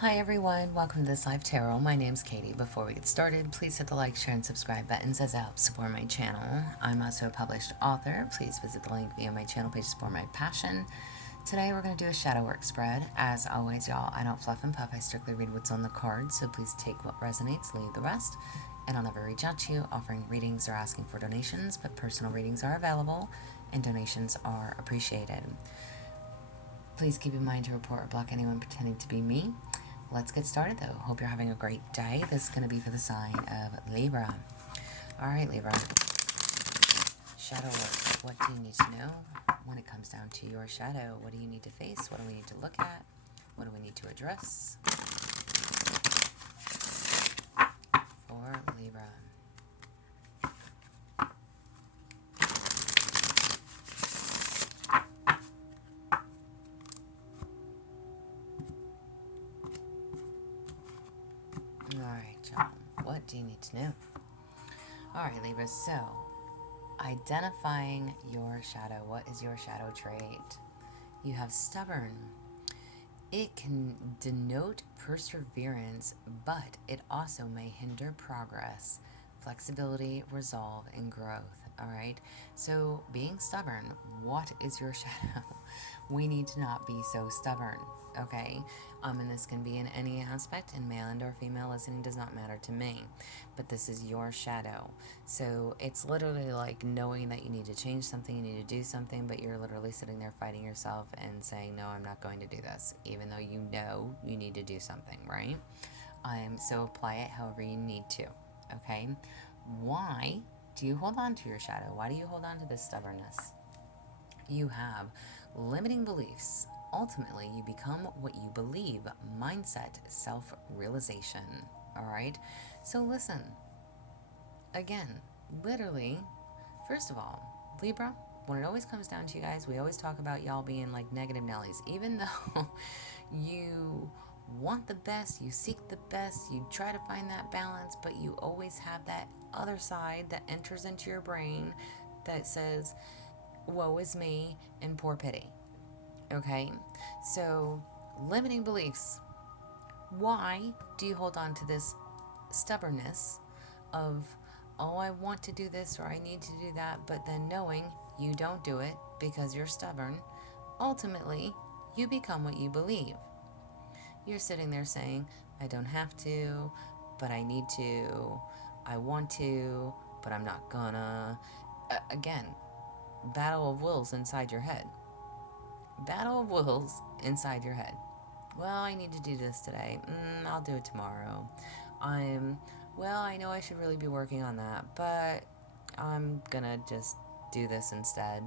Hi everyone, welcome to this live tarot. My name's Katie. Before we get started, please hit the like, share, and subscribe buttons as it helps support my channel. I'm also a published author. Please visit the link via my channel page to support my passion. Today we're going to do a shadow work spread. As always, y'all, I don't fluff and puff. I strictly read what's on the card, so please take what resonates, leave the rest. And I'll never reach out to you offering readings or asking for donations, but personal readings are available and donations are appreciated. Please keep in mind to report or block anyone pretending to be me. Let's get started though. Hope you're having a great day. This is going to be for the sign of Libra. Alright, Libra. Shadow work. What do you need to know when it comes down to your shadow? What do you need to face? What do we need to look at? What do we need to address? For Libra. Alright, y'all. What do you need to know? Alright, Libra. So, identifying your shadow. What is your shadow trait? You have stubborn. It can denote perseverance, but it also may hinder progress, flexibility, resolve, and growth. All right. So, being stubborn, what is your shadow? We need to not be so stubborn. Okay. And this can be in any aspect, and male and or female listening does not matter to me. But this is your shadow. So it's literally like knowing that you need to change something, you need to do something, but you're literally sitting there fighting yourself and saying, no, I'm not going to do this, even though you know you need to do something, right? So apply it however you need to, okay? Why do you hold on to your shadow? Why do you hold on to this stubbornness? You have limiting beliefs. Ultimately, you become what you believe. Mindset, self-realization, all right? So listen, again, literally, first of all, Libra, when it always comes down to you guys, we always talk about y'all being like negative Nellies. Even though you want the best, you seek the best, you try to find that balance, but you always have that other side that enters into your brain that says, woe is me and poor pity. Okay? So, limiting beliefs. Why do you hold on to this stubbornness of, oh, I want to do this or I need to do that, but then knowing you don't do it because you're stubborn, ultimately, you become what you believe. You're sitting there saying, I don't have to, but I need to, I want to, but I'm not gonna. Again, battle of wills inside your head. Battle of wills inside your head. Well, I need to do this today. I'll do it tomorrow. Well, I know I should really be working on that, but I'm gonna just do this instead.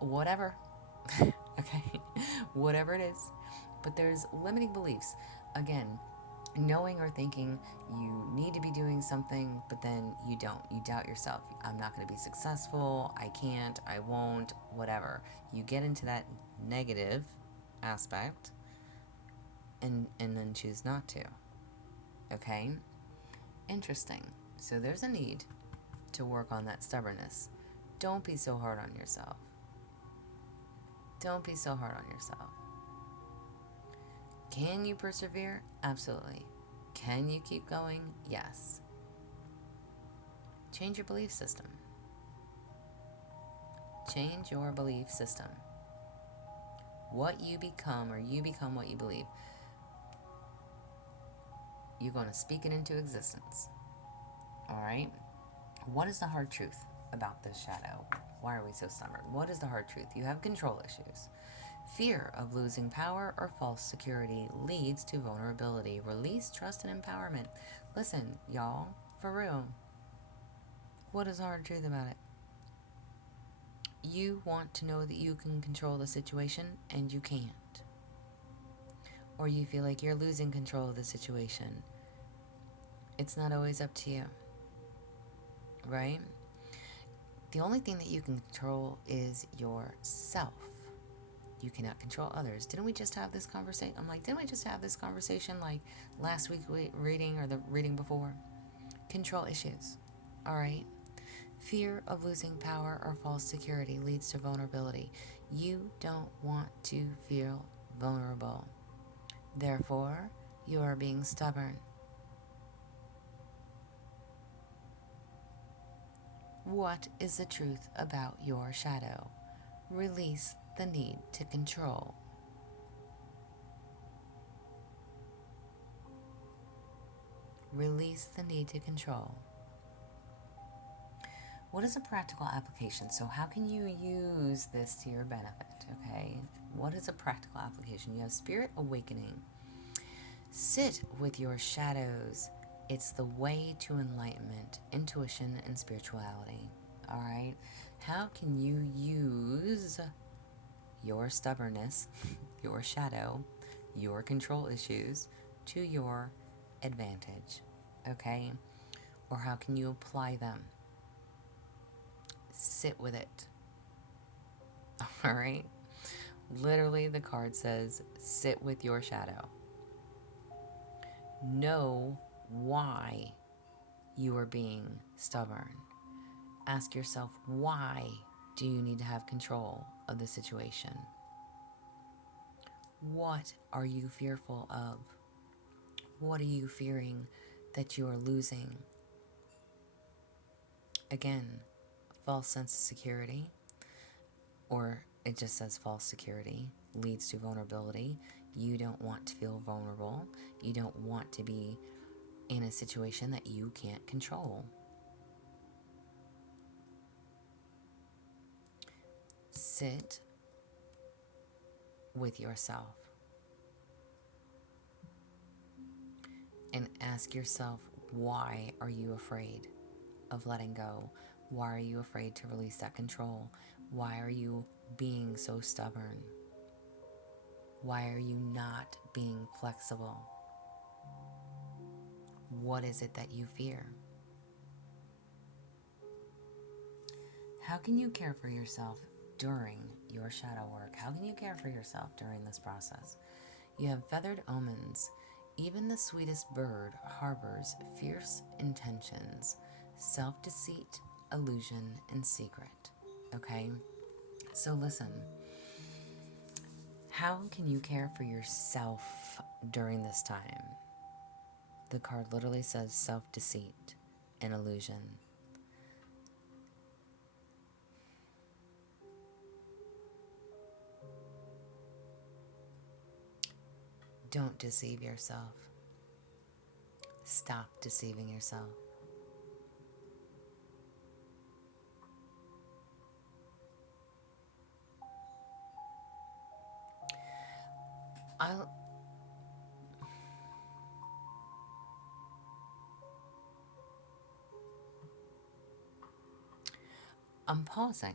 Whatever. Okay? Whatever it is. But there's limiting beliefs. Again, knowing or thinking you need to be doing something, but then you don't. You doubt yourself. I'm not going to be successful. I can't. I won't. Whatever. You get into that negative aspect and then choose not to. Okay? Interesting. So there's a need to work on that stubbornness. Don't be so hard on yourself. Don't be so hard on yourself. Can you persevere? Absolutely. Can you keep going? Yes. Change your belief system. Change your belief system. What you become, or you become what you believe. You're going to speak it into existence. All right? What is the hard truth about this shadow? Why are we so stubborn? What is the hard truth? You have control issues. Fear of losing power or false security leads to vulnerability. Release, trust, and empowerment. Listen, y'all, for real. What is the hard truth about it? You want to know that you can control the situation, and you can't. Or you feel like you're losing control of the situation. It's not always up to you. Right? The only thing that you can control is yourself. You cannot control others. Didn't we just have this conversation? I'm like, didn't we just have this conversation like last week reading or the reading before? Control issues. All right? Fear of losing power or false security leads to vulnerability. You don't want to feel vulnerable. Therefore, You are being stubborn. What is the truth about your shadow? Release the need to control. Release the need to control. What is a practical application? So how can you use this to your benefit, okay? What is a practical application? You have spirit awakening. Sit with your shadows. It's the way to enlightenment, intuition, and spirituality, all right? How can you use your stubbornness, your shadow, your control issues to your advantage, okay? Or how can you apply them? Sit with it, all right? Literally, the card says, sit with your shadow. Know why you are being stubborn. Ask yourself, why do you need to have control of the situation? What are you fearful of? What are you fearing that you are losing? Again, false sense of security, or it just says false security, leads to vulnerability. You don't want to feel vulnerable. You don't want to be in a situation that you can't control. Sit with yourself and ask yourself, why are you afraid of letting go? Why are you afraid to release that control? Why are you being so stubborn? Why are you not being flexible? What is it that you fear? How can you care for yourself during your shadow work? How can you care for yourself during this process? You have feathered omens. Even the sweetest bird harbors fierce intentions, self-deceit, illusion, and secret. Okay? So listen. How can you care for yourself during this time? The card literally says self-deceit and illusion. Don't deceive yourself. Stop deceiving yourself. I'm pausing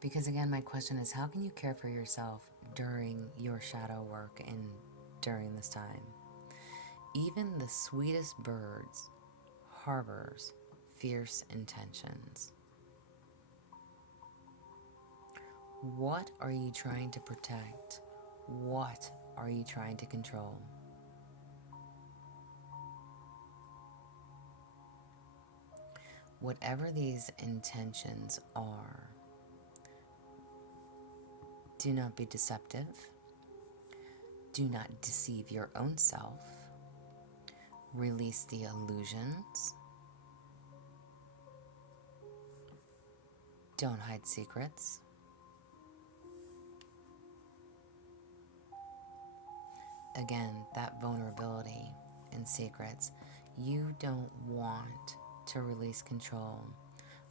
because, again, my question is, how can you care for yourself during your shadow work and during this time? Even the sweetest birds harbors fierce intentions. What are you trying to protect? What are you trying to control? Whatever these intentions are, do not be deceptive. Do not deceive your own self. Release the illusions. Don't hide secrets. Again, that vulnerability and secrets. You don't want to release control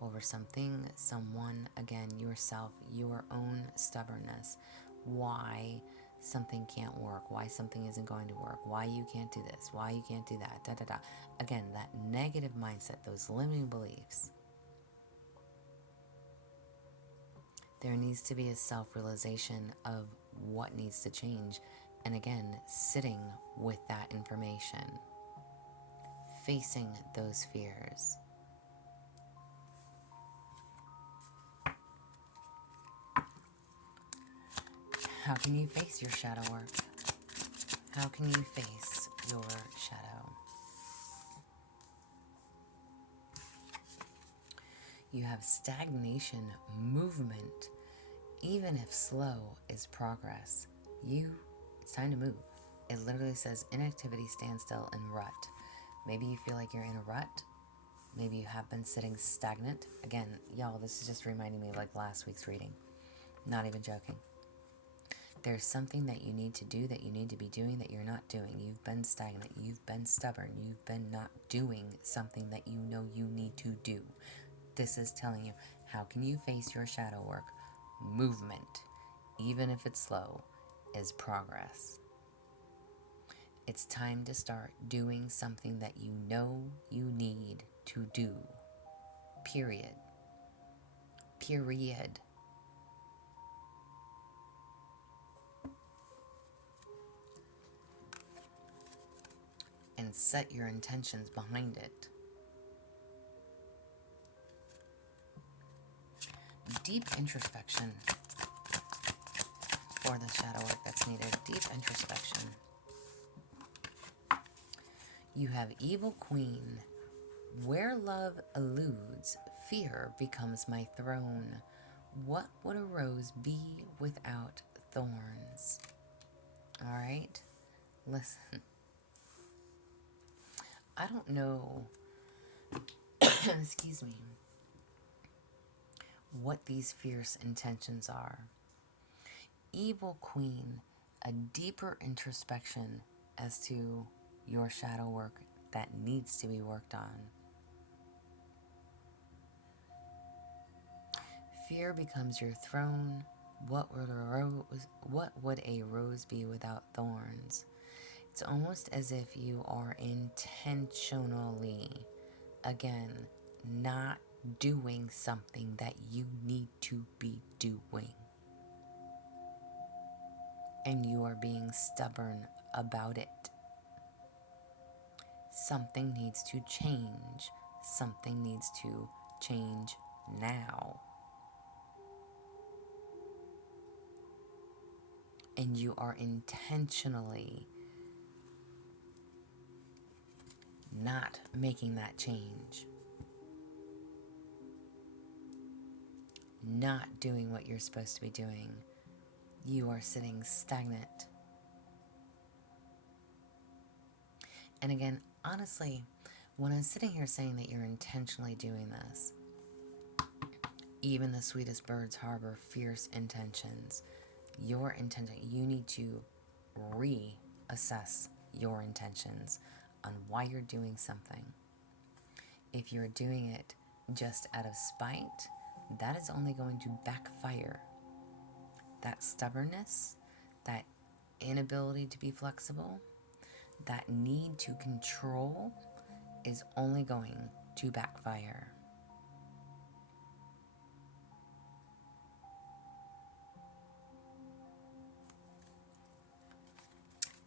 over something, someone, again, yourself, your own stubbornness. Why something can't work, why something isn't going to work, why you can't do this, why you can't do that, da da da. Again, that negative mindset, those limiting beliefs. There needs to be a self-realization of what needs to change. And again, sitting with that information, facing those fears. How can you face your shadow work? How can you face your shadow? You have stagnation, movement. Even if slow is progress, it's time to move. It literally says inactivity, standstill, and rut. Maybe you feel like you're in a rut. Maybe you have been sitting stagnant. Again, y'all, this is just reminding me of like last week's reading. Not even joking. There's something that you need to do, that you need to be doing, that you're not doing. You've been stagnant. You've been stubborn. You've been not doing something that you know you need to do. This is telling you, how can you face your shadow work? Movement, even if it's slow, is progress. It's time to start doing something that you know you need to do. Period. Period. And set your intentions behind it. Deep introspection for the shadow work that's needed. Deep introspection. You have Evil Queen. Where love eludes, fear becomes my throne. What would a rose be without thorns? All right, listen. I don't know, excuse me, what these fierce intentions are. Evil Queen, a deeper introspection as to your shadow work that needs to be worked on. Fear becomes your throne. What would a rose be without thorns? It's almost as if you are intentionally, again, not doing something that you need to be doing. And you are being stubborn about it. Something needs to change. Something needs to change now. And you are intentionally not making that change. Not doing what you're supposed to be doing. You are sitting stagnant. And again, honestly, when I'm sitting here saying that you're intentionally doing this, even the sweetest birds harbor fierce intentions. Your intention, you need to reassess your intentions on why you're doing something. If you're doing it just out of spite, that is only going to backfire. That stubbornness, that inability to be flexible, that need to control is only going to backfire.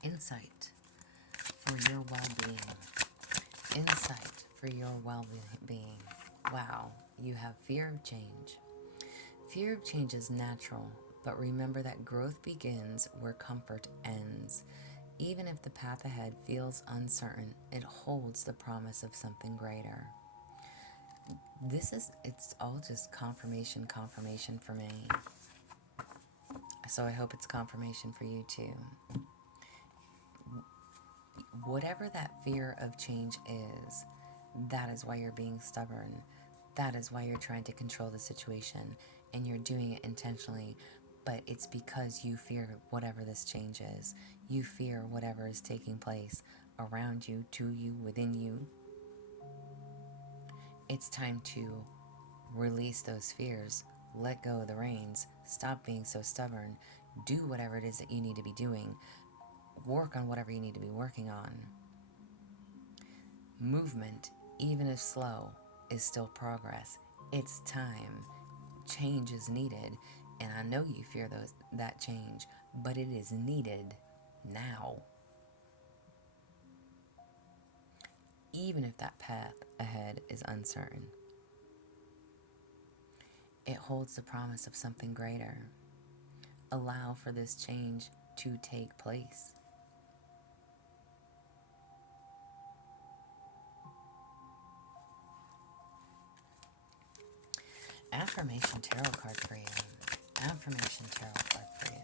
Insight for your well-being. Insight for your well-being. Wow, you have fear of change. Fear of change is natural, but remember that growth begins where comfort ends. Even if the path ahead feels uncertain, it holds the promise of something greater. It's all just confirmation for me. So I hope it's confirmation for you too. Whatever that fear of change is, that is why you're being stubborn. That is why you're trying to control the situation, and you're doing it intentionally, but it's because you fear whatever this change is. You fear whatever is taking place around you, to you, within you. It's time to release those fears, let go of the reins, stop being so stubborn, do whatever it is that you need to be doing, work on whatever you need to be working on. Movement, even if slow, is still progress. It's time. Change is needed, and I know you fear that change, but it is needed now. Even if that path ahead is uncertain, it holds the promise of something greater. Allow for this change to take place. Affirmation tarot card for you. Affirmation tarot card for you.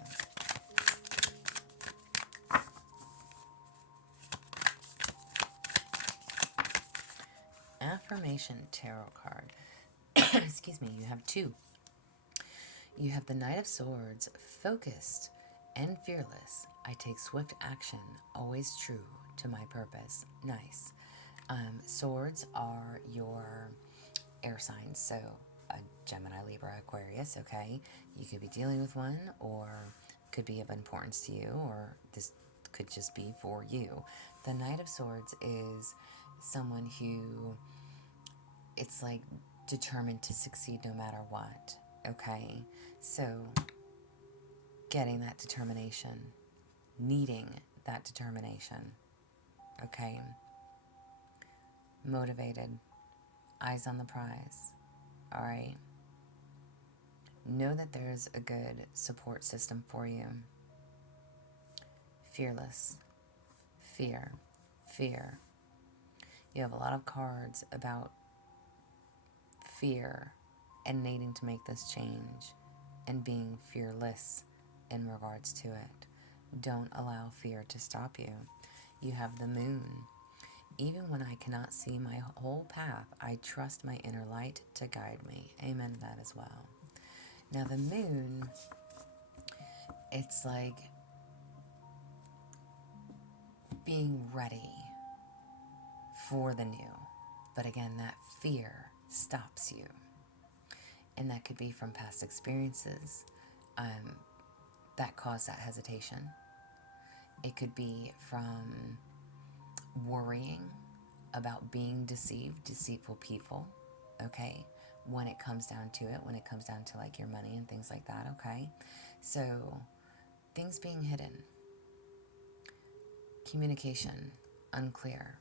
affirmation tarot card. Excuse me, you have two. You have the Knight of Swords, focused and fearless. I take swift action, always true to my purpose. Nice. Swords are your air signs, so a Gemini, Libra, Aquarius, okay? You could be dealing with one, or could be of importance to you, or this could just be for you. The Knight of Swords is someone who, it's like determined to succeed no matter what, okay? So, getting that determination, needing that determination, okay? Motivated, eyes on the prize, all right? Know that there's a good support system for you. Fearless, fear, fear. You have a lot of cards about fear and needing to make this change and being fearless in regards to it. Don't allow fear to stop you. You have the moon. Even when I cannot see my whole path, I trust my inner light to guide me. Amen to that as well. Now the moon, it's like being ready for the new. But again, that fear stops you. And that could be from past experiences that cause that hesitation. It could be from worrying about being deceived, deceitful people, okay? When it comes down to it, when it comes down to like your money and things like that, okay? So, things being hidden. Communication, unclear.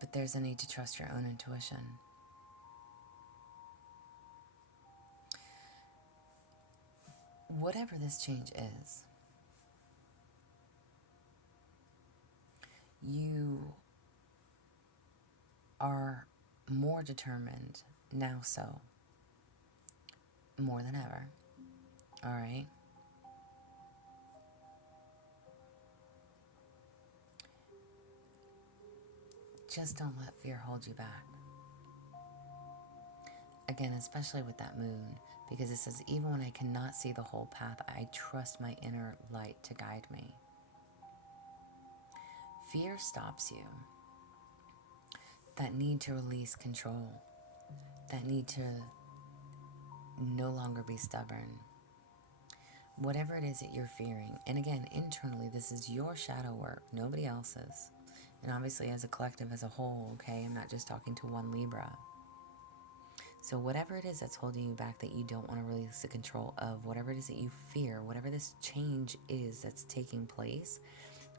But there's a need to trust your own intuition. Whatever this change is, you are more determined now, so more than ever. All right? Just don't let fear hold you back. Again, especially with that moon, because it says, even when I cannot see the whole path, I trust my inner light to guide me. Fear stops you. That need to release control. That need to no longer be stubborn. Whatever it is that you're fearing. And again, internally, this is your shadow work, nobody else's. And obviously as a collective, as a whole, okay? I'm not just talking to one Libra. So whatever it is that's holding you back, that you don't want to release the control of, whatever it is that you fear, whatever this change is that's taking place,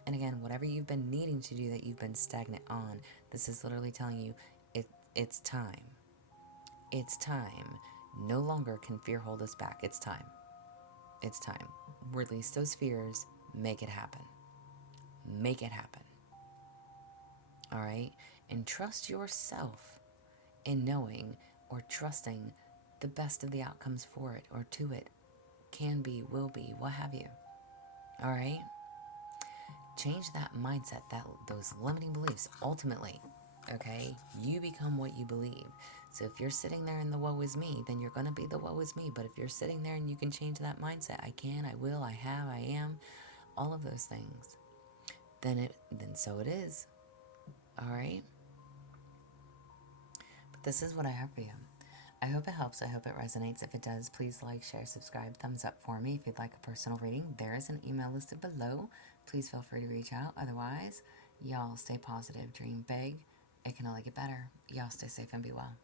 and again, whatever you've been needing to do that you've been stagnant on, this is literally telling you it's time. It's time. No longer can fear hold us back. It's time. It's time. Release those fears. Make it happen. Make it happen. All right? And trust yourself in knowing or trusting the best of the outcomes for it or to it. Can be, will be, what have you. All right? Change that mindset, those limiting beliefs. Ultimately, okay, you become what you believe. So if you're sitting there in the woe is me, then you're going to be the woe is me. But if you're sitting there and you can change that mindset, I can, I will, I have, I am, all of those things, then so it is. All right? But this is what I have for you. I hope it helps. I hope it resonates. If it does, please like, share, subscribe, thumbs up for me. If you'd like a personal reading, there is an email listed below. Please feel free to reach out. Otherwise, y'all stay positive, dream big. It can only get better. Y'all stay safe and be well.